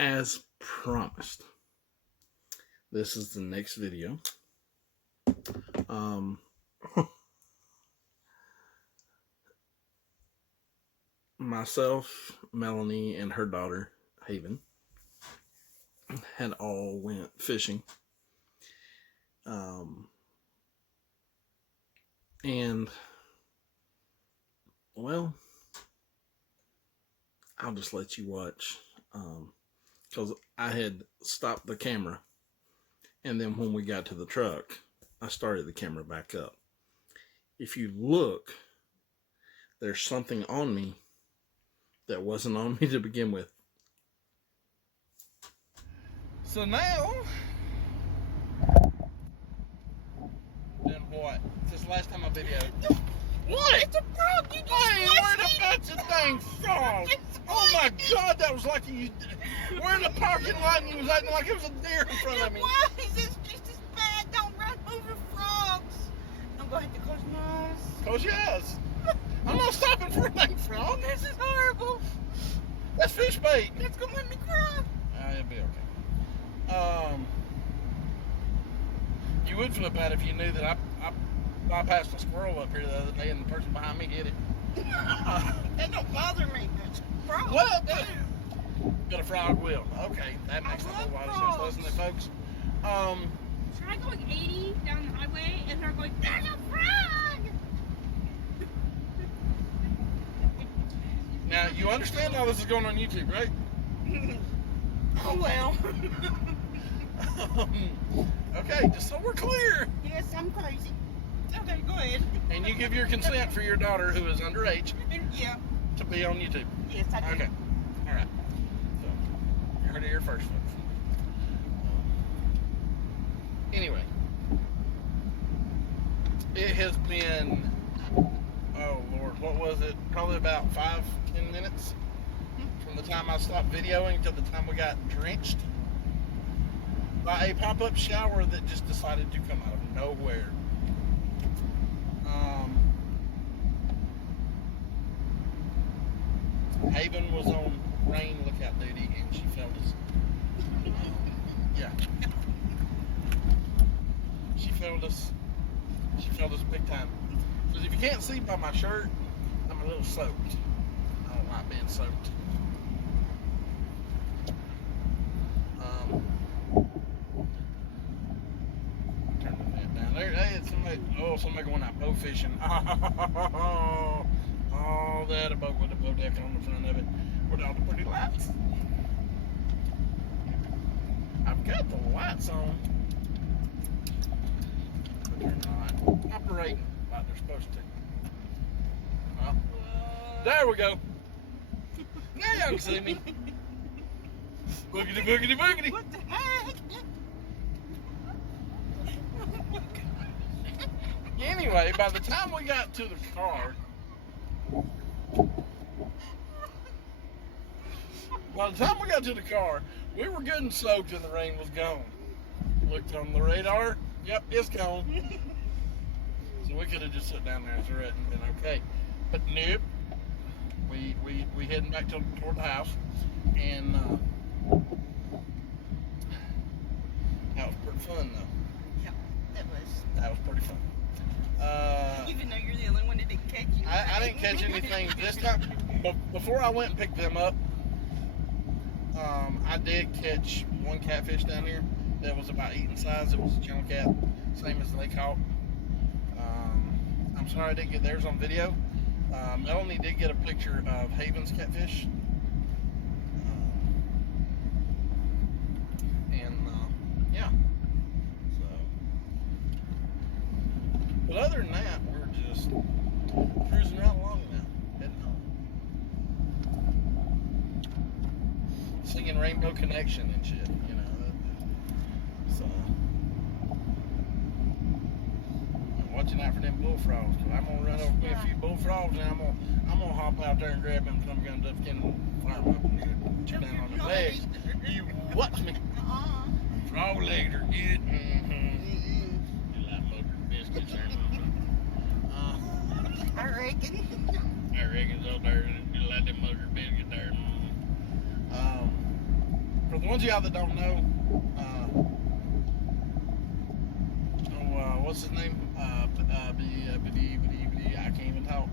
As promised, this is the next video. Myself, Melanie, and her daughter, Haven, had all went fishing. And, well, I'll just let you watch. Because I had stopped the camera. And then when we got to the truck, I started the camera back up. If you look, there's something on me that wasn't on me to begin with. So now, then what? Since the last time I videoed. What? It's a frog. You just Where the bunch of things from? Oh my God, that was like you. We're in the parking lot and you was acting like it was a deer in front of me. Why is this just as bad? Don't run over frogs. Don't go ahead to close my eyes. Close your eyes. I'm not stopping for a dang frog. This is horrible. That's fish bait. It's gonna make me cry. It'll be okay. You would feel bad if you knew that I passed a squirrel up here the other day and the person behind me hit it. That don't bother me. It's frogs. Well, but a frog will. Okay, that makes a whole lot of sense, doesn't it, folks? Try going 80 down the highway and start going, there's a frog! Now, you understand all this is going on YouTube, right? Oh, well. Okay, just so we're clear. Yes, I'm crazy. Okay, go ahead. And you give your consent for your daughter, who is underage, Yeah. to be on YouTube. Yes, I do. Okay. All right. So, you heard it here first, folks. Anyway, it has been, oh Lord, what was it? Probably about 5-10 minutes from the time I stopped videoing to the time we got drenched by a pop-up shower that just decided to come out of nowhere. Haven was on rain lookout duty and she failed us. Yeah. She failed us. She failed us big time. Because if you can't see by my shirt, I'm a little soaked. I don't like being soaked. Turn the net down. There, hey, somebody going out bow fishing. Oh, that a boat with a bow deck on the front of it with all the pretty lights. I've got the lights on, but they're not operating like they're supposed to. Oh, there we go. Now y'all can see me. Boogity, boogity, boogity. What the heck? Anyway, by the time we got to the car, we were good and soaked and the rain was gone. Looked on the radar, yep, it's gone. So we could have just sat down there and threw it and been okay. But nope, we heading back toward the house, and that was pretty fun though. Yep, that was. That was pretty fun. Even though you're the only one that didn't catch anything. I didn't catch anything this time. But before I went and picked them up, I did catch one catfish down here that was about eating size. It was a channel cat, same as they caught. I'm sorry I didn't get theirs on video. Melanie did get a picture of Haven's catfish. Yeah. So, but other than that, we're just cruising right along now, heading home, singing Rainbow Connection and shit, you know. So, I'm watching out for them bullfrogs, because I'm gonna run over me a few bullfrogs, and I'm gonna hop out there and grab them, so I'm gonna duck in and fire them up and chew down on the legs. You watch me. Frog legs are good. You like motor biscuits, I reckon. I reckon so there. You like them motor biscuits there. For ones of y'all that don't know, what's his name? I can't even talk.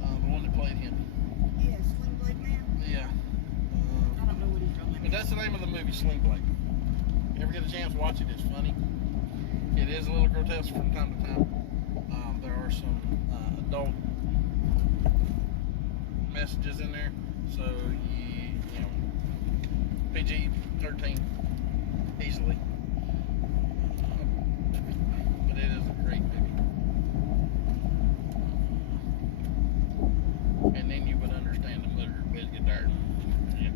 The one that played him. Yeah, Sling Blade Man. Yeah. I don't know what he's talking But about. that's the name of the movie, Sling Blade. If you ever get a chance, watch it. It's funny. It is a little grotesque from time to time. There are some adult messages in there, so you know, PG-13 easily. But it is a great movie. And then you would understand the mother biscuit there. Yeah.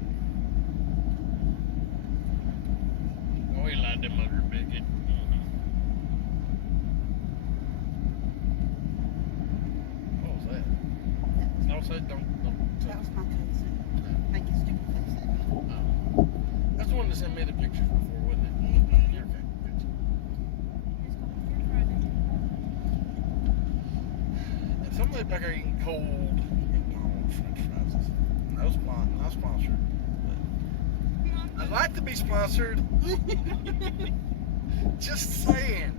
Oh, we like the mother biscuit. What was that? No, say don't. That was my cousin. Make it stupid face. Oh. That's the one that sent me the pictures before, wasn't it? Mm-hmm. Yeah, okay. Good. And somebody back there eating cold McDonald's French fries. Not sponsored. But I'd like to be sponsored. Just saying.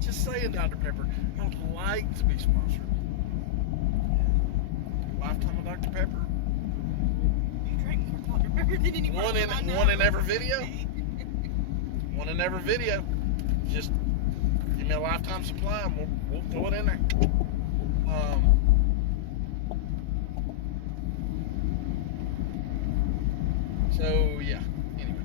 Just saying, Dr. Pepper. I'd like to be sponsored. Lifetime of Dr. Pepper. You drank more Dr. Pepper than anyone One else I know. in every video. One in every video. Just give me a lifetime supply and we'll throw it in there. So yeah. Anyway.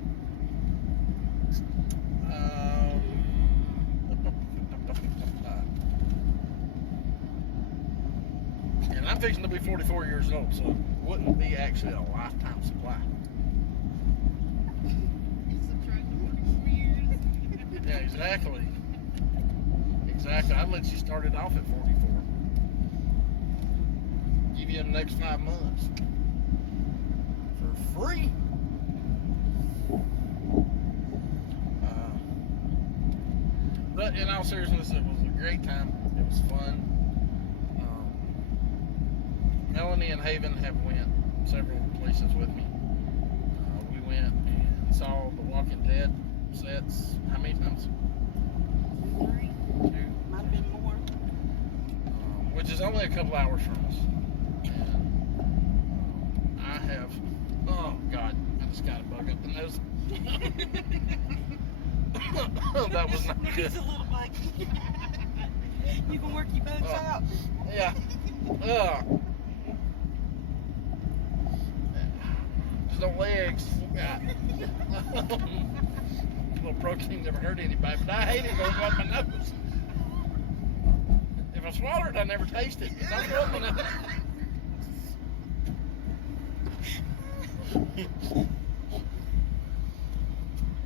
And I'm fixing to be 44 years old, so it wouldn't be actually a lifetime supply. Yeah, exactly. Exactly. I'd let you start it off at 44. Give you the next 5 months for free. But in all seriousness, it was a great time. It was fun. Melanie and Haven have went several places with me. We went and saw The Walking Dead sets. How many times? 3. 2. Might have been more. Which is only a couple hours from us. And I have, oh God, I just got a bug up the nose. That was not good. It's a little bug. You can work your bugs out. Yeah. Just no legs. Yeah. Little protein never hurt anybody, but I hate it going up my nose. If I swallow it, I never taste it. Don't go up my nose.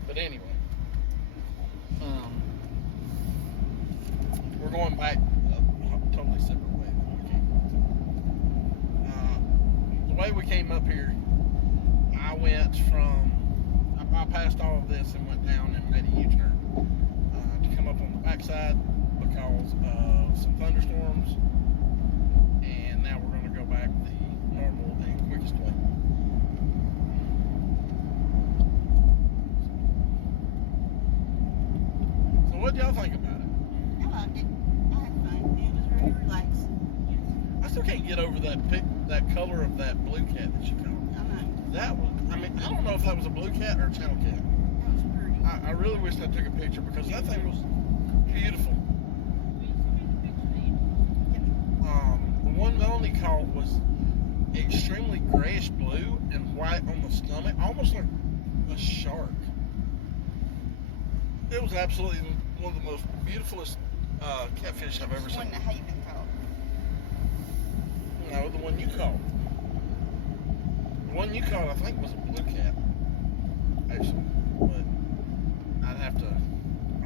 But anyway, we're going back a totally separate way than we came. The way we came up here, I went from, I passed all of this and went down and made a U-turn to come up on the backside because of some thunderstorms, and now we're going to go back the normal and quickest way. So what do y'all think about it? I liked it. I had fun. It was very relaxing. I still can't get over that color of that blue cat that you caught. I know. That was, I mean, I don't know if that was a blue cat or a channel cat. That was pretty. I really wish I took a picture because that thing was beautiful. The one Melanie caught was extremely grayish blue and white on the stomach, almost like a shark. It was absolutely one of the most beautifulest catfish I've ever One seen. that Haven caught. No, the one you caught. The one you caught, I think, was a blue cat, actually. But I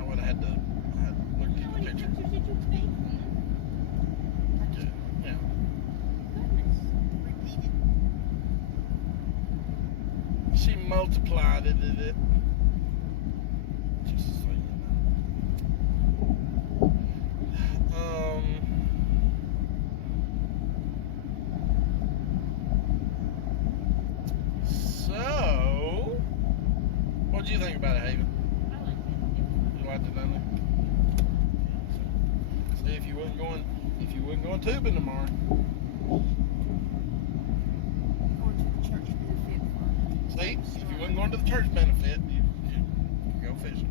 would have had to look How at the many picture. pictures did you take? Yeah. Goodness. Repeated. She multiplied it. Just so you know. So We can go tubing tomorrow. Going to the church benefit for See, if you wasn't going to the church benefit, you go fishing.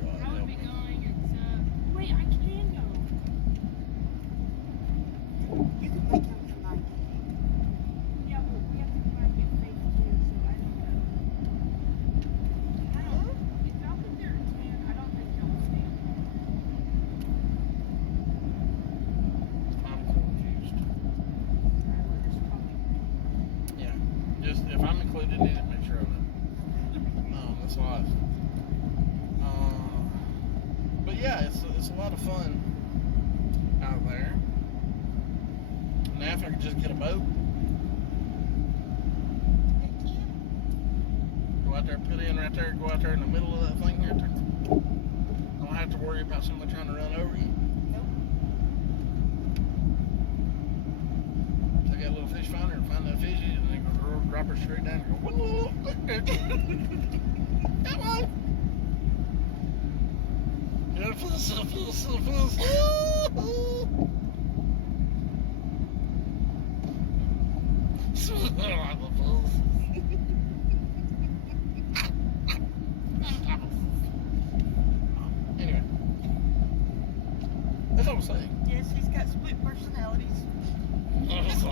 God, I would help be me. going. It's wait, I can go. You can make him tonight. Yeah, but we have to come back at faith too, so I don't know. I don't. If y'all get there at 10, I don't think y'all will stand. I'm confused. Alright, we're just talking. Yeah, just if I'm included in it, make sure of it. That's a lot. But yeah, it's a lot of fun out there. Now if I could just get a boat, Thank you. go out there, put in right there, go out there in the middle of that thing right there. Don't have to worry about somebody trying to run over you. Take that little fish finder and find that fishy, and then go drop her straight down and go. Come on. Yeah, puss. Anyway, that's what I'm saying. Yes, he's got split personalities. That's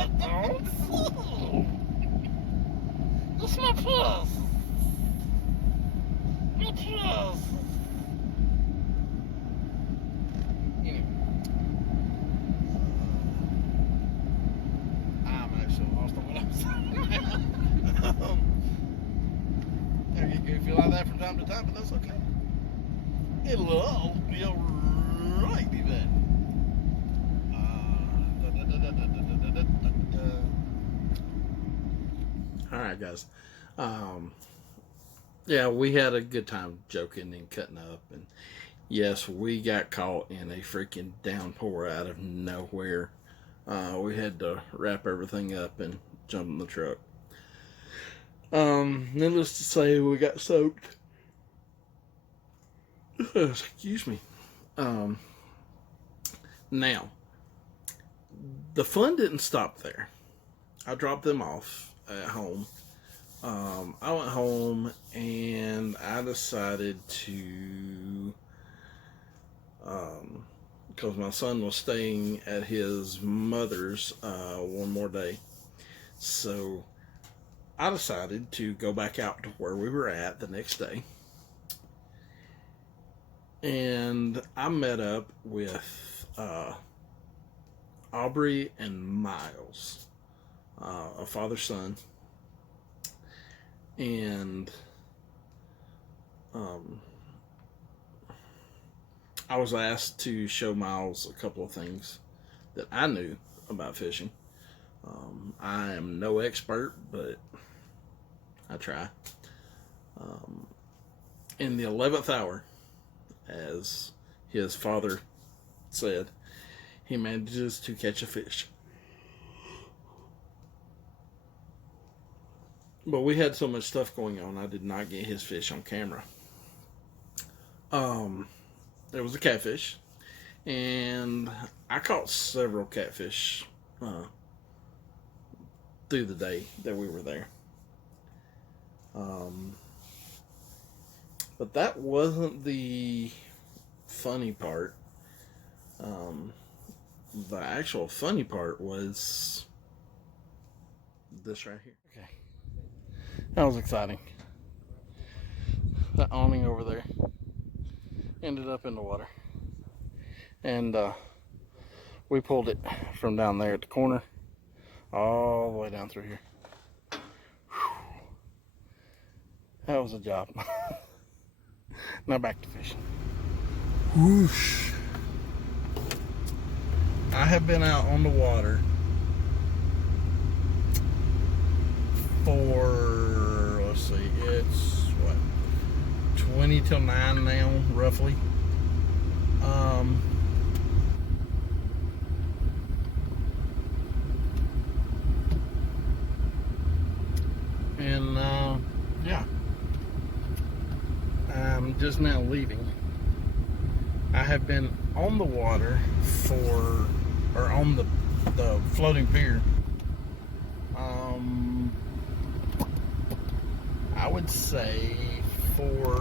my puss. My puss. Anyway, I'm actually lost on what I'm saying. I get goofy like that from time to time, but that's okay. It'll all be alright, be bad. Alright, guys. Yeah, we had a good time joking and cutting up, and yes, we got caught in a freaking downpour out of nowhere. We had to wrap everything up and jump in the truck. Needless to say, we got soaked. Excuse me. Now, the fun didn't stop there. I dropped them off at home. I went home and I decided to, because my son was staying at his mother's one more day, so I decided to go back out to where we were at the next day. And I met up with Aubrey and Miles, a father-son. And I was asked to show Miles a couple of things that I knew about fishing. I am no expert, but I try. In the 11th hour, as his father said, he manages to catch a fish. But we had so much stuff going on, I did not get his fish on camera. There was a catfish, and I caught several catfish through the day that we were there. But that wasn't the funny part. The actual funny part was this right here. Okay. That was exciting. That awning over there ended up in the water. And we pulled it from down there at the corner all the way down through here. Whew. That was a job. Now back to fishing. Whoosh. I have been out on the water for, let's see, it's what, 20 till 9 now, roughly. And yeah, I'm just now leaving. have been on the water or on the floating pier. I would say for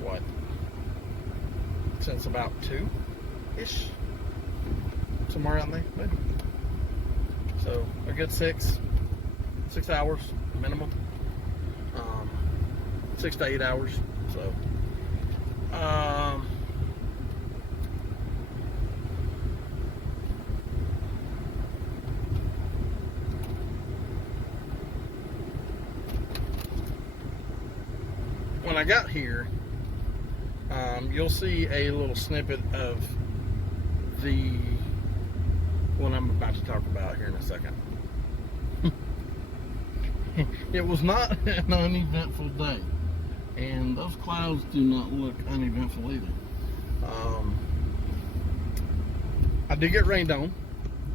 what? Since about 2-ish, somewhere around there, maybe. So a good 6 hours minimum, 6 to 8 hours. So, when I got here, you'll see a little snippet of the what I'm about to talk about here in a second. It was not an uneventful day, and those clouds do not look uneventful either. I did get rained on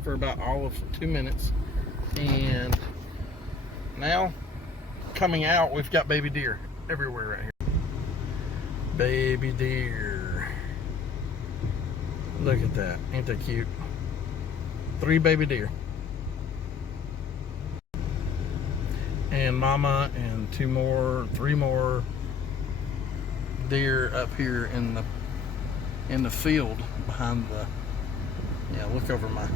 for about all of 2 minutes, and now coming out, we've got baby deer everywhere right here. Baby deer. Look at that. Ain't that cute? 3 baby deer. And mama and 3 more deer up here in the field behind the, yeah, look over my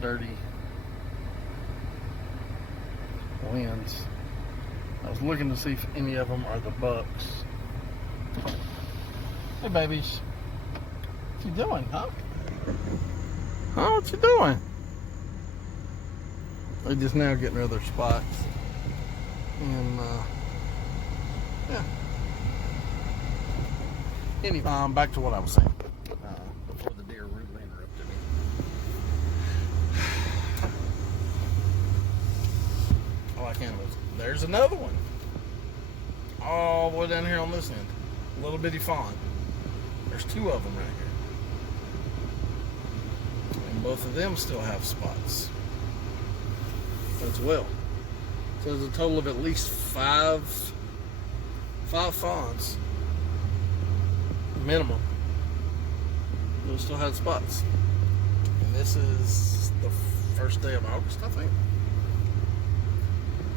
dirty lens. I was looking to see if any of them are the bucks. Hey babies, what you doing, huh? Huh, what you doing? They're just now getting rid of their spots. And yeah. Anyway, back to what I was saying before the deer rudely interrupted me. I like animals. There's another one. All the way down here on this end. Little bitty fawn. There's 2 of them right here. And both of them still have spots as well. So there's a total of at least 5 fawns minimum. Those still have spots. And this is the first day of August, I think.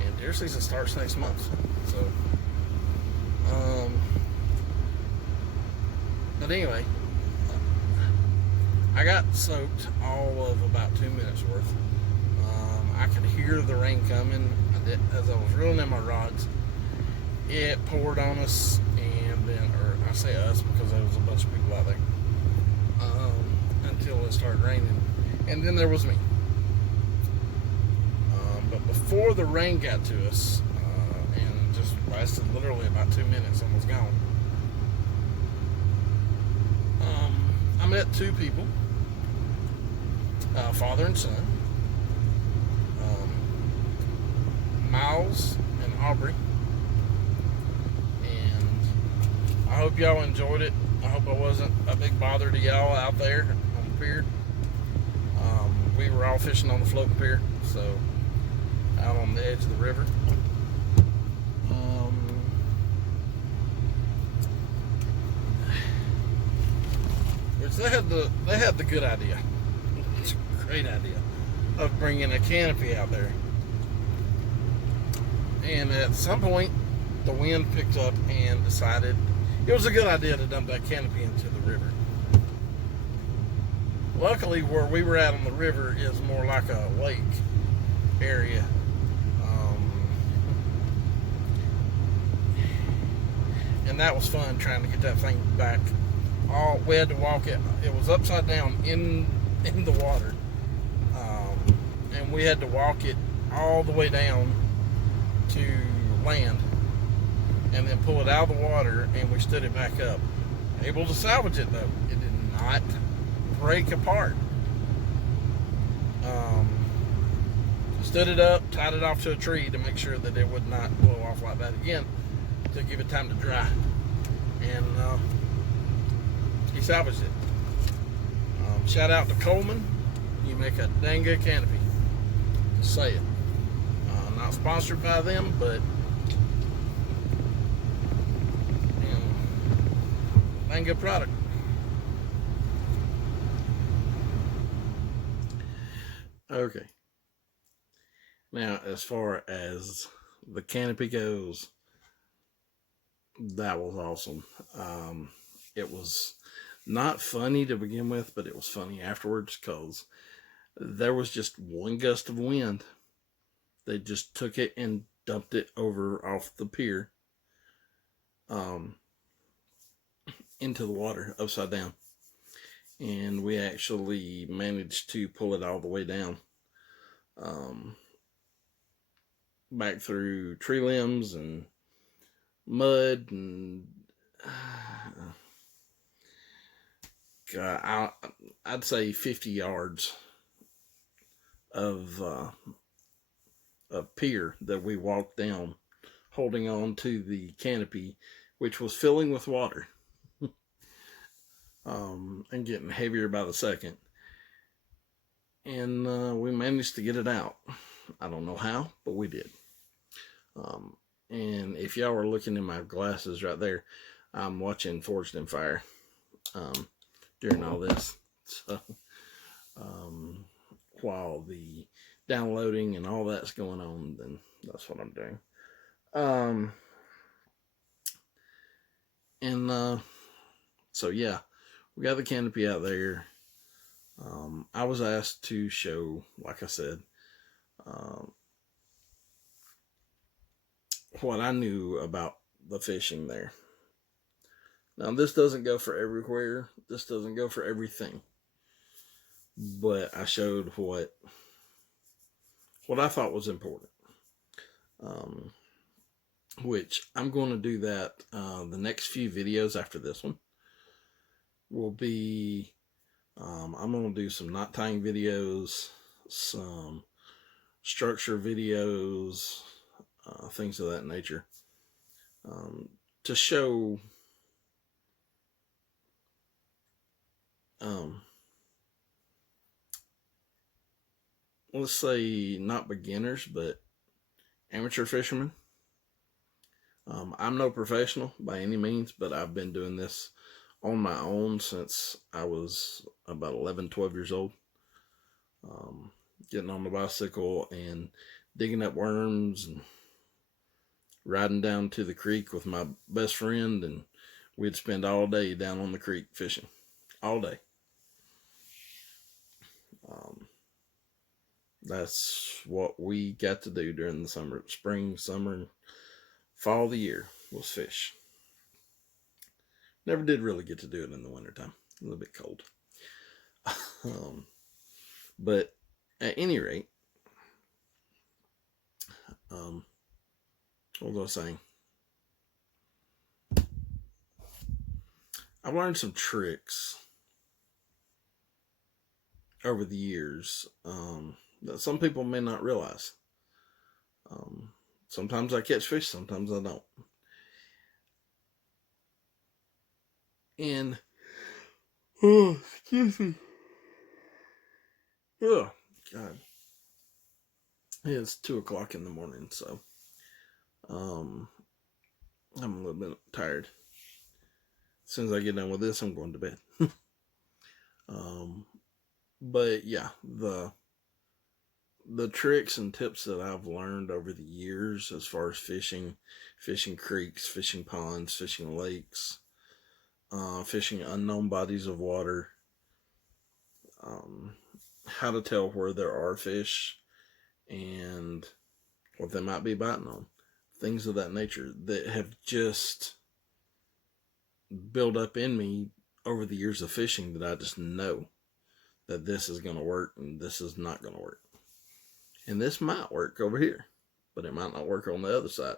And deer season starts next month. So but anyway, I got soaked all of about 2 minutes worth. I could hear the rain coming as I was reeling in my rods. It poured on us, and then, or I say us because there was a bunch of people out there, until it started raining, and then there was me. But before the rain got to us, and just lasted literally about 2 minutes and was gone, I met 2 people, father and son, Miles and Aubrey, and I hope y'all enjoyed it. I hope I wasn't a big bother to y'all out there on the pier. We were all fishing on the floating pier, so out on the edge of the river. Which they had the good idea. It's a great idea of bringing a canopy out there. And at some point, the wind picked up and decided it was a good idea to dump that canopy into the river. Luckily, where we were at on the river is more like a lake area. And that was fun trying to get that thing back. We had to walk it. It was upside down in the water, and we had to walk it all the way down to land, and then pull it out of the water, and we stood it back up. Able to salvage it though. It did not break apart. Stood it up, tied it off to a tree to make sure that it would not blow off like that again, to give it time to dry. And he salvaged it. Shout out to Coleman. You make a dang good canopy. Just say it. Not sponsored by them, but Dang good product. Okay. Now, as far as the canopy goes, that was awesome. It was not funny to begin with, but it was funny afterwards because there was just one gust of wind. They just took it and dumped it over off the pier into the water upside down. And we actually managed to pull it all the way down. Back through tree limbs and mud and God, I'd say 50 yards of a pier that we walked down, holding on to the canopy, which was filling with water and getting heavier by the second. And we managed to get it out. I don't know how, but we did. And if y'all were looking in my glasses right there, I'm watching Forged in Fire during all this. So while the downloading and all that's going on, then that's what I'm doing. So yeah, we got the canopy out there. I was asked to show, like I said, what I knew about the fishing there. Now, this doesn't go for everywhere. This doesn't go for everything. But I showed what I thought was important. Which I'm going to do that. The next few videos after this one will be, I'm going to do some knot tying videos, some structure videos, things of that nature, to show let's say not beginners, but amateur fishermen. I'm no professional by any means, but I've been doing this on my own since I was about 11, 12 years old. Getting on the bicycle and digging up worms and riding down to the creek with my best friend, and we'd spend all day down on the creek fishing. All day. That's what we got to do during the summer, spring, summer, and fall of the year was fish. Never did really get to do it in the wintertime. A little bit cold. But at any rate, what was I saying? I've learned some tricks over the years that some people may not realize. Sometimes I catch fish, sometimes I don't. And, excuse me. Oh, God. It's 2 o'clock in the morning, so I'm a little bit tired. As soon as I get done with this, I'm going to bed. But yeah, the tricks and tips that I've learned over the years as far as fishing creeks, fishing ponds, fishing lakes, fishing unknown bodies of water, how to tell where there are fish and what they might be biting on, things of that nature that have just built up in me over the years of fishing, that I just know that this is going to work and this is not going to work. And this might work over here, but it might not work on the other side.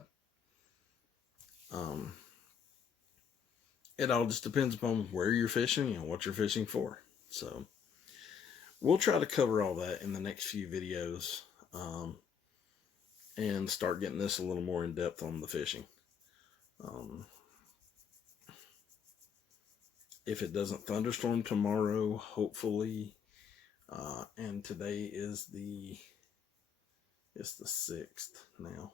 It all just depends upon where you're fishing and what you're fishing for. So we'll try to cover all that in the next few videos, and start getting this a little more in depth on the fishing. If it doesn't thunderstorm tomorrow, hopefully, and today is it's the 6th now,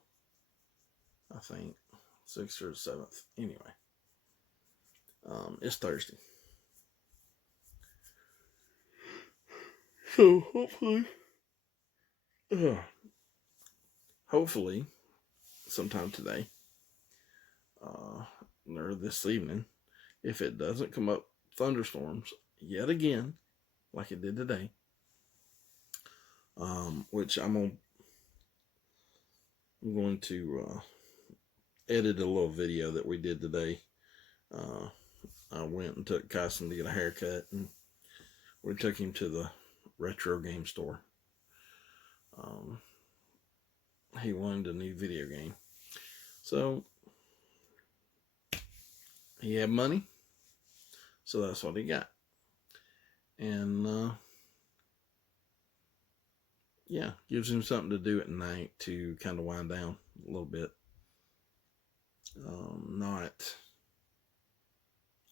I think, 6th or 7th, anyway. It's Thursday. So hopefully, sometime today, or this evening, if it doesn't come up thunderstorms yet again, like it did today, which I'm going to edit a little video that we did today. I went and took Kyson to get a haircut, and we took him to the retro game store. He wanted a new video game, so he had money, so that's what he got. And yeah, gives him something to do at night to kind of wind down a little bit. Not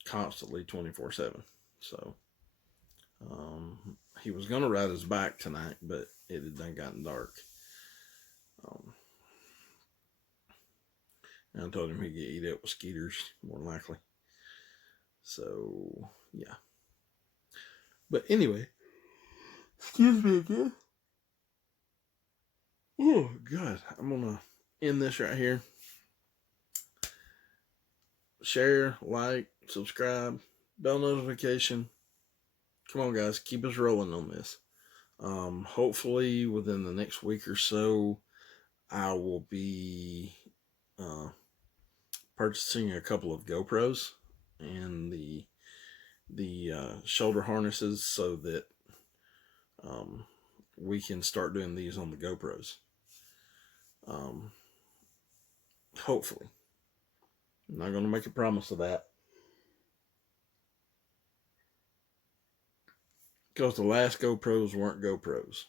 constantly 24/7. So he was gonna ride his bike tonight, but it had done gotten dark. And I told him he'd get eat up with skeeters, more than likely. So yeah. But anyway, excuse me again. Oh God, I'm gonna end this right here. Share, like, subscribe, bell notification. Come on, guys, keep us rolling on this. Hopefully, within the next week or so, I will be purchasing a couple of GoPros and the shoulder harnesses so that we can start doing these on the GoPros. Hopefully. I'm not going to make a promise of that, because the last GoPros weren't GoPros.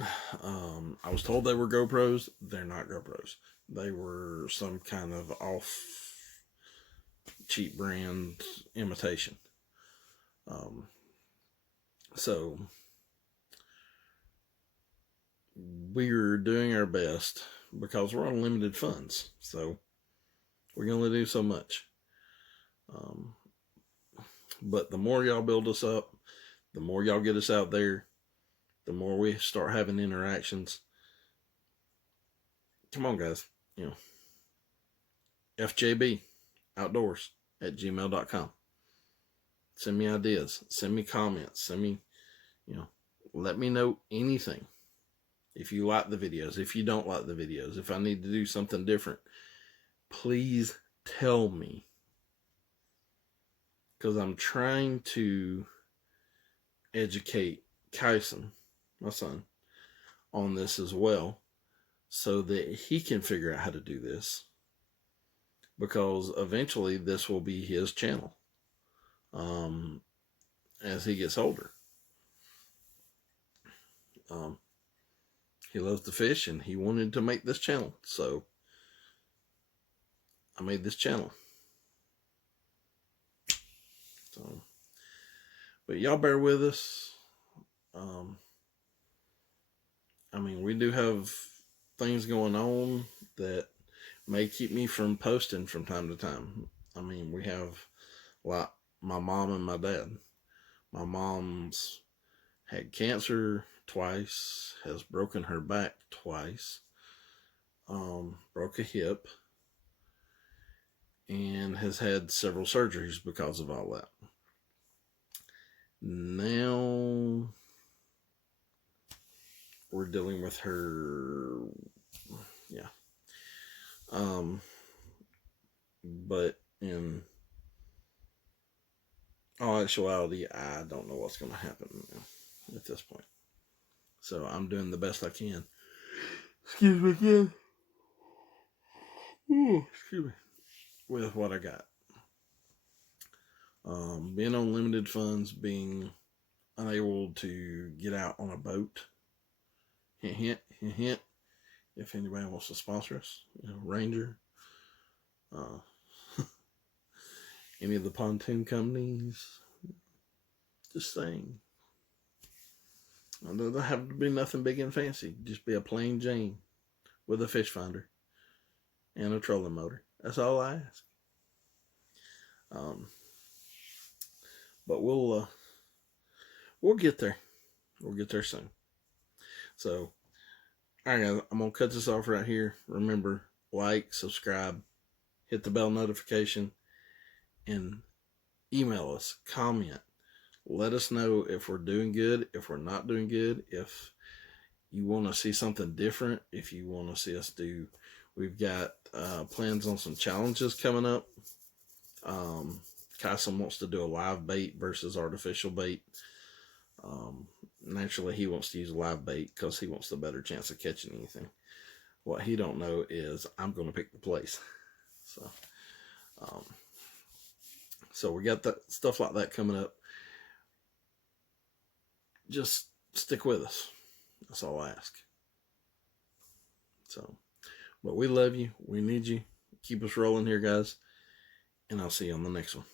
I was told they were GoPros. They're not GoPros. They were some kind of off cheap brand imitation. So we're doing our best because we're on limited funds. So we can only do so much. But the more y'all build us up, the more y'all get us out there, the more we start having interactions. Come on, guys. FJB Outdoors at gmail.com. Send me ideas. Send me comments. Send me, let me know anything. If you like the videos, if you don't like the videos, if I need to do something different, please tell me. Because I'm trying to educate Kyson, my son, on this as well, so that he can figure out how to do this. Because eventually this will be his channel as he gets older. He loves to fish, and he wanted to make this channel, so I made this channel. So, but y'all bear with us. We do have things going on that may keep me from posting from time to time. We have like my mom and my dad. My mom's had cancer twice, has broken her back twice, broke a hip, and has had several surgeries because of all that. Now we're dealing with her, but in all actuality, I don't know what's going to happen at this point. So I'm doing the best I can. Excuse me again. Ooh, excuse me. With what I got. Being on limited funds, being unable to get out on a boat. Hint, hint, hint, hint. If anybody wants to sponsor us, Ranger, any of the pontoon companies, just saying. It doesn't have to be nothing big and fancy. Just be a plain Jane with a fish finder and a trolling motor. That's all I ask. But we'll get there. We'll get there soon. So, all right, guys, I'm gonna cut this off right here. Remember, like, subscribe, hit the bell notification, and email us, comment. Let us know if we're doing good, if we're not doing good, if you want to see something different, if you want to see us do. We've got plans on some challenges coming up. Kyson wants to do a live bait versus artificial bait. Naturally, he wants to use live bait because he wants the better chance of catching anything. What he don't know is I'm going to pick the place. So we got that stuff like that coming up. Just stick with us. That's all I ask. So, but we love you. We need you. Keep us rolling here, guys. And I'll see you on the next one.